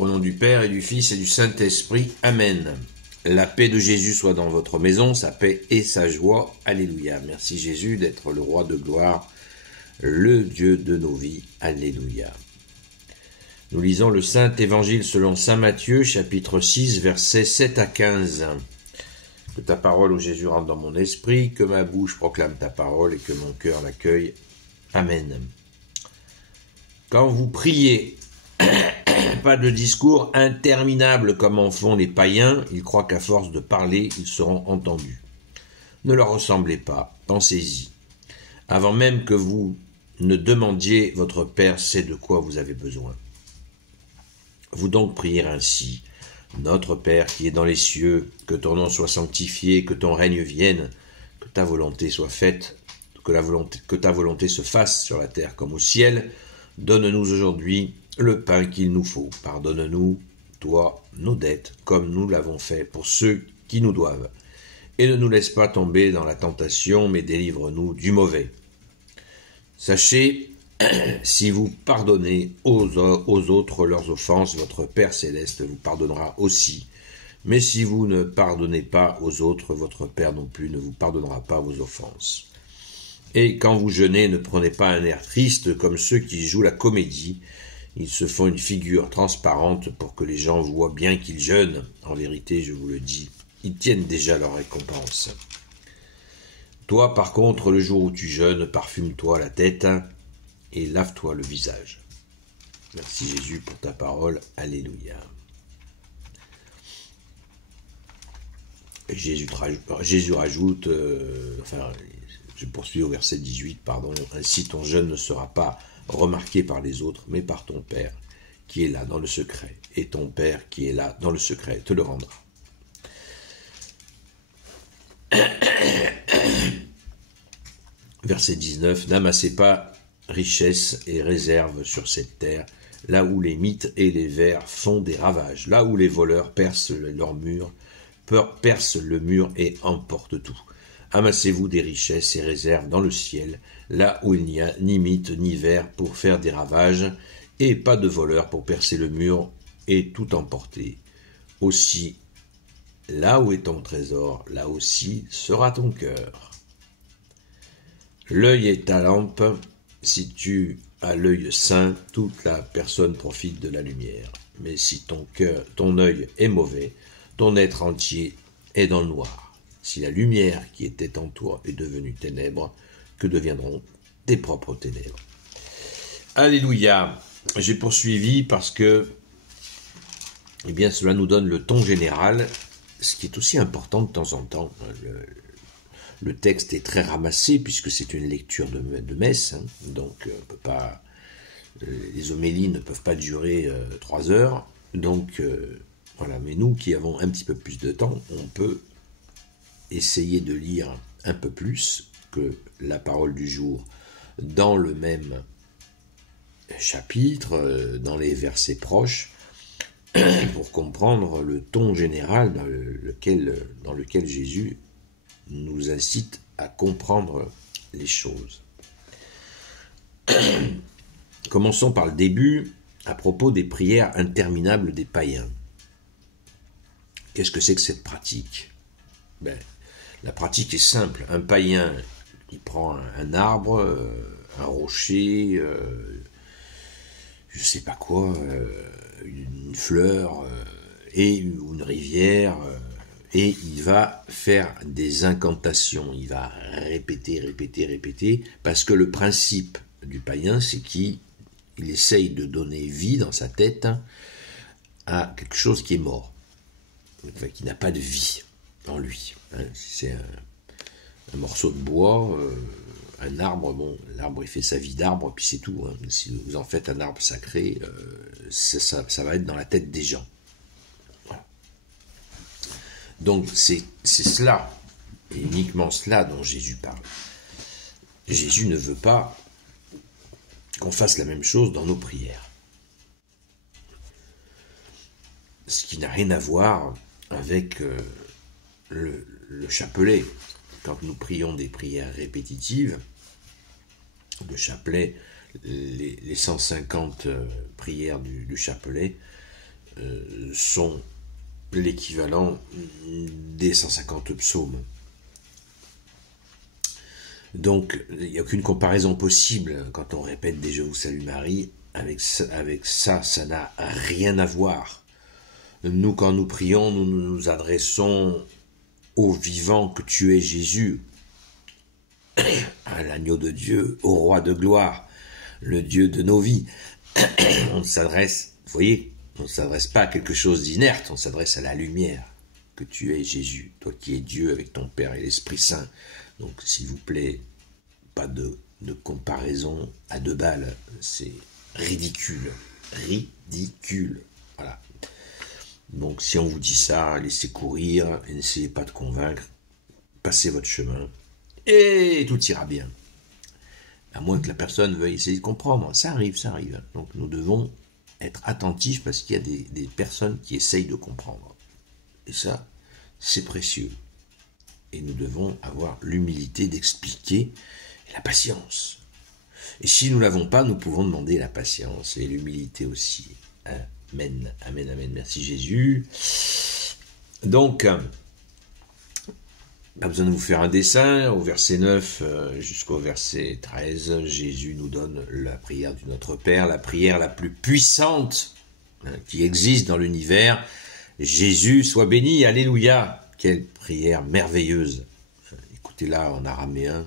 Au nom du Père et du Fils et du Saint-Esprit. Amen. La paix de Jésus soit dans votre maison, sa paix et sa joie. Alléluia. Merci Jésus d'être le roi de gloire, le Dieu de nos vies. Alléluia. Nous lisons le Saint Évangile selon saint Matthieu, chapitre 6, versets 7 à 15. Que ta parole, ô Jésus, rentre dans mon esprit, que ma bouche proclame ta parole et que mon cœur l'accueille. Amen. Quand vous priez, pas de discours interminable comme en font les païens, ils croient qu'à force de parler, ils seront entendus. Ne leur ressemblez pas, pensez-y. Avant même que vous ne demandiez, votre Père sait de quoi vous avez besoin. Vous donc priez ainsi. Notre Père qui est dans les cieux, que ton nom soit sanctifié, que ton règne vienne, que ta volonté soit faite, que ta volonté se fasse sur la terre comme au ciel. Donne-nous aujourd'hui le pain qu'il nous faut. Pardonne-nous, toi, nos dettes, comme nous l'avons fait pour ceux qui nous doivent. Et ne nous laisse pas tomber dans la tentation, mais délivre-nous du mauvais. Sachez, si vous pardonnez aux autres leurs offenses, votre Père céleste vous pardonnera aussi. Mais si vous ne pardonnez pas aux autres, votre Père non plus ne vous pardonnera pas vos offenses. Et quand vous jeûnez, ne prenez pas un air triste comme ceux qui jouent la comédie. Ils se font une figure transparente pour que les gens voient bien qu'ils jeûnent. En vérité, je vous le dis, ils tiennent déjà leur récompense. Toi, par contre, le jour où tu jeûnes, parfume-toi la tête et lave-toi le visage. Merci Jésus pour ta parole. Alléluia. Jésus rajoute, je poursuis au verset 18, pardon. Ainsi ton jeûne ne sera pas remarqué par les autres, mais par ton Père qui est là dans le secret. Et ton Père qui est là dans le secret te le rendra. Verset 19. N'amassez pas richesse et réserve sur cette terre, là où les mythes et les vers font des ravages, là où les voleurs percent le mur et emportent tout. Amassez-vous des richesses et réserves dans le ciel, là où il n'y a ni mythe ni vers pour faire des ravages, et pas de voleurs pour percer le mur et tout emporter. Aussi, là où est ton trésor, là aussi sera ton cœur. L'œil est ta lampe. Si tu as l'œil sain, toute la personne profite de la lumière. Mais si ton œil est mauvais, ton être entier est dans le noir. Si la lumière qui était en toi est devenue ténèbres, que deviendront tes propres ténèbres? Alléluia. J'ai poursuivi parce que, cela nous donne le ton général, ce qui est aussi important de temps en temps. Le texte est très ramassé puisque c'est une lecture de messe, donc les homélies ne peuvent pas durer 3 heures. Donc voilà, mais nous qui avons un petit peu plus de temps, on peut essayer de lire un peu plus que la parole du jour dans le même chapitre, dans les versets proches, pour comprendre le ton général dans lequel Jésus nous incite à comprendre les choses. Commençons par le début, à propos des prières interminables des païens. Qu'est-ce que c'est que cette pratique? La pratique est simple. Un païen, il prend un arbre, un rocher, je ne sais pas quoi, une fleur ou une rivière, et il va faire des incantations. Il va répéter, parce que le principe du païen, c'est qu'il essaye de donner vie dans sa tête à quelque chose qui est mort, qui n'a pas de vie en lui. C'est un morceau de bois, un arbre, l'arbre il fait sa vie d'arbre, puis c'est tout. Si vous en faites un arbre sacré, ça va être dans la tête des gens. Voilà. Donc c'est cela, et uniquement cela dont Jésus parle. Jésus ne veut pas qu'on fasse la même chose dans nos prières. Ce qui n'a rien à voir avec le chapelet. Quand nous prions des prières répétitives, le chapelet, les 150 prières du chapelet, sont l'équivalent des 150 psaumes. Donc, il n'y a aucune comparaison possible quand on répète des « Je vous salue Marie ». Avec ça, ça n'a rien à voir. Nous, quand nous prions, nous nous adressons au vivant que tu es Jésus, à l'agneau de Dieu, au roi de gloire, le Dieu de nos vies. On s'adresse, vous voyez, on ne s'adresse pas à quelque chose d'inerte, on s'adresse à la lumière que tu es Jésus, toi qui es Dieu avec ton Père et l'Esprit Saint. Donc, s'il vous plaît, pas de comparaison à deux balles, c'est ridicule. Ridicule. Voilà. Donc, si on vous dit ça, laissez courir et n'essayez pas de convaincre. Passez votre chemin et tout ira bien. À moins que la personne veuille essayer de comprendre. Ça arrive, ça arrive. Donc, nous devons être attentifs parce qu'il y a des personnes qui essayent de comprendre. Et ça, c'est précieux. Et nous devons avoir l'humilité d'expliquer et la patience. Et si nous ne l'avons pas, nous pouvons demander la patience et l'humilité aussi. Amen, amen, amen. Merci Jésus. Donc, pas besoin de vous faire un dessin. Au verset 9 jusqu'au verset 13, Jésus nous donne la prière du Notre Père, la prière la plus puissante qui existe dans l'univers. Jésus soit béni, alléluia. Quelle prière merveilleuse. Écoutez-la en araméen.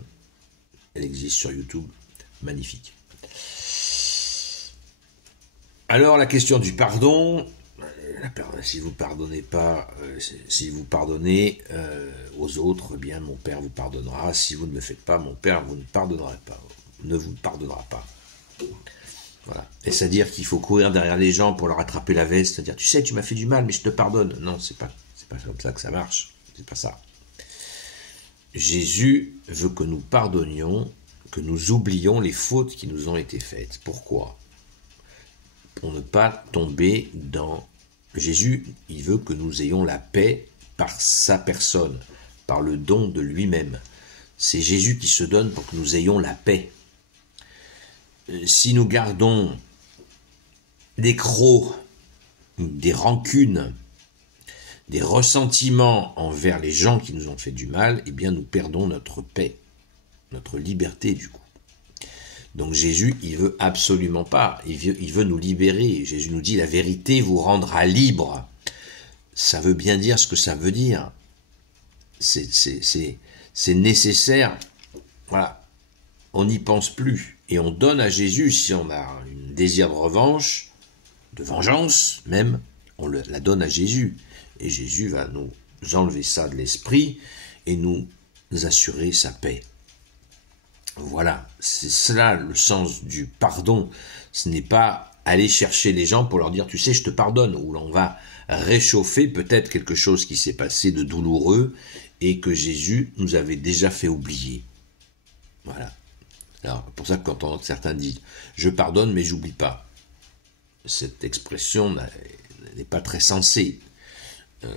Elle existe sur YouTube. Magnifique. Alors, la question du pardon. Si vous pardonnez pas, si vous pardonnez aux autres, eh bien mon Père vous pardonnera. Si vous ne le faites pas, mon Père vous ne pardonnera pas. Ne vous pardonnera pas. Voilà. Et c'est-à-dire qu'il faut courir derrière les gens pour leur attraper la veste, c'est-à-dire tu sais, tu m'as fait du mal, mais je te pardonne. Non, c'est pas comme ça que ça marche. C'est pas ça. Jésus veut que nous pardonnions, que nous oublions les fautes qui nous ont été faites. Pourquoi? Pour ne pas tomber dans... Jésus, il veut que nous ayons la paix par sa personne, par le don de lui-même. C'est Jésus qui se donne pour que nous ayons la paix. Si nous gardons des crocs, des rancunes, des ressentiments envers les gens qui nous ont fait du mal, eh bien nous perdons notre paix, notre liberté du coup. Donc Jésus, il veut absolument pas, il veut nous libérer. Jésus nous dit, la vérité vous rendra libre. Ça veut bien dire ce que ça veut dire. C'est nécessaire. Voilà. On n'y pense plus. Et on donne à Jésus, si on a un désir de revanche, de vengeance même, on la donne à Jésus. Et Jésus va nous enlever ça de l'esprit et nous assurer sa paix. Voilà, c'est cela le sens du pardon. Ce n'est pas aller chercher les gens pour leur dire « tu sais, je te pardonne » où l'on va réchauffer peut-être quelque chose qui s'est passé de douloureux et que Jésus nous avait déjà fait oublier. Voilà. Alors, pour ça que quand certains disent « je pardonne mais j'oublie pas », cette expression n'est pas très sensée.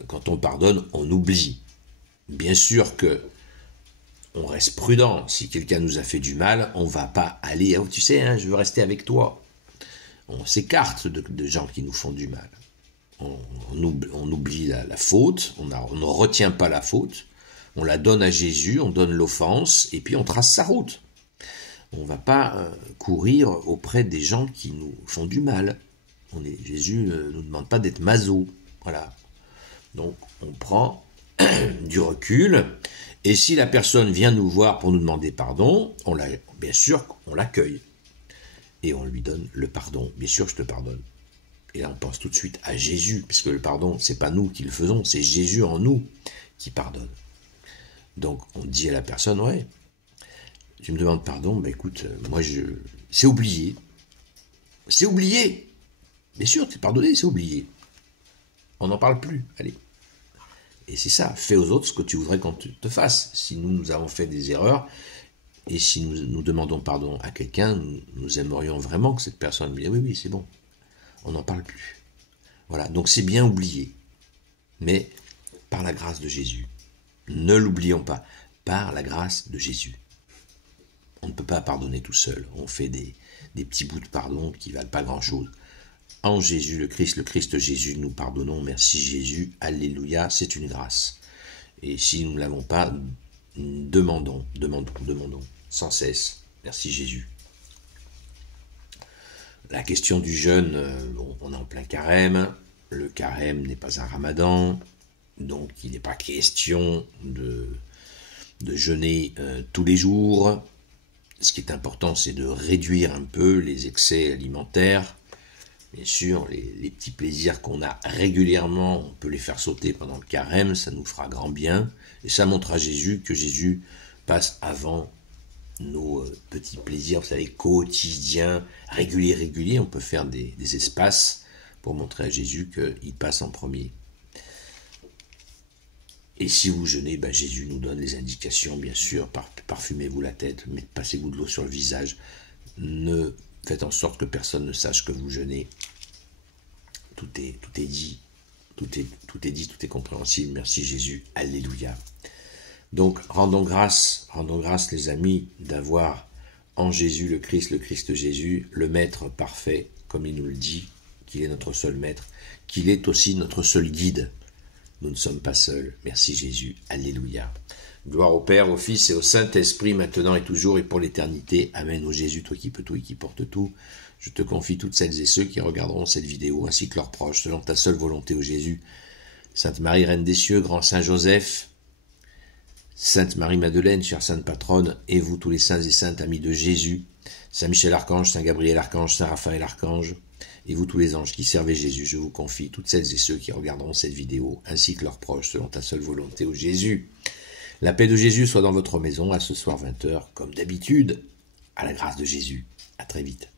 Quand on pardonne, on oublie. Bien sûr que on reste prudent. Si quelqu'un nous a fait du mal, on ne va pas aller, oh, tu sais, hein, je veux rester avec toi. On s'écarte de gens qui nous font du mal. On oublie la faute, on ne retient pas la faute, on la donne à Jésus, on donne l'offense, et puis on trace sa route. On ne va pas courir auprès des gens qui nous font du mal. Jésus ne nous demande pas d'être maso. Voilà. Donc on prend du recul. Et si la personne vient nous voir pour nous demander pardon, bien sûr, on l'accueille. Et on lui donne le pardon. Bien sûr, je te pardonne. Et là, on pense tout de suite à Jésus, puisque le pardon, c'est pas nous qui le faisons, c'est Jésus en nous qui pardonne. Donc, on dit à la personne, ouais, tu me demandes pardon, ben écoute, moi, c'est oublié. C'est oublié. Bien sûr, c'est pardonné, c'est oublié. On n'en parle plus. Allez. Et c'est ça, fais aux autres ce que tu voudrais qu'on te fasse. Si nous avons fait des erreurs, et si nous demandons pardon à quelqu'un, nous aimerions vraiment que cette personne dise oui, c'est bon, on n'en parle plus. Voilà, donc c'est bien oublié. Mais par la grâce de Jésus. Ne l'oublions pas, par la grâce de Jésus. On ne peut pas pardonner tout seul. On fait des petits bouts de pardon qui ne valent pas grand-chose. en Jésus le Christ Jésus, nous pardonnons. Merci Jésus, alléluia, c'est une grâce. Et si nous ne l'avons pas, demandons, sans cesse. Merci Jésus. La question du jeûne, on est en plein carême. Le carême n'est pas un ramadan, donc il n'est pas question de jeûner tous les jours. Ce qui est important, c'est de réduire un peu les excès alimentaires. Bien sûr, les petits plaisirs qu'on a régulièrement, on peut les faire sauter pendant le carême, ça nous fera grand bien. Et ça montre à Jésus que Jésus passe avant nos petits plaisirs, vous savez, quotidiens, réguliers. On peut faire des espaces pour montrer à Jésus qu'il passe en premier. Et si vous jeûnez, Jésus nous donne les indications, bien sûr, parfumez-vous la tête, passez-vous de l'eau sur le visage, ne faites en sorte que personne ne sache que vous jeûnez. Tout est dit, tout est compréhensible, merci Jésus, alléluia. Donc, rendons grâce les amis, d'avoir en Jésus le Christ Jésus, le Maître parfait, comme il nous le dit, qu'il est notre seul Maître, qu'il est aussi notre seul guide. Nous ne sommes pas seuls, merci Jésus, alléluia. Gloire au Père, au Fils et au Saint-Esprit, maintenant et toujours et pour l'éternité. Amen. Ô Jésus, toi qui peux tout et qui porte tout, je te confie toutes celles et ceux qui regarderont cette vidéo, ainsi que leurs proches, selon ta seule volonté, ô Jésus. Sainte Marie, Reine des cieux, grand Saint Joseph, Sainte Marie-Madeleine, chère Sainte Patronne, et vous tous les saints et saintes amis de Jésus, Saint Michel Archange, Saint Gabriel Archange, Saint Raphaël Archange, et vous tous les anges qui servez Jésus, je vous confie toutes celles et ceux qui regarderont cette vidéo, ainsi que leurs proches, selon ta seule volonté, ô Jésus. La paix de Jésus soit dans votre maison, à ce soir 20h, comme d'habitude, à la grâce de Jésus. À très vite.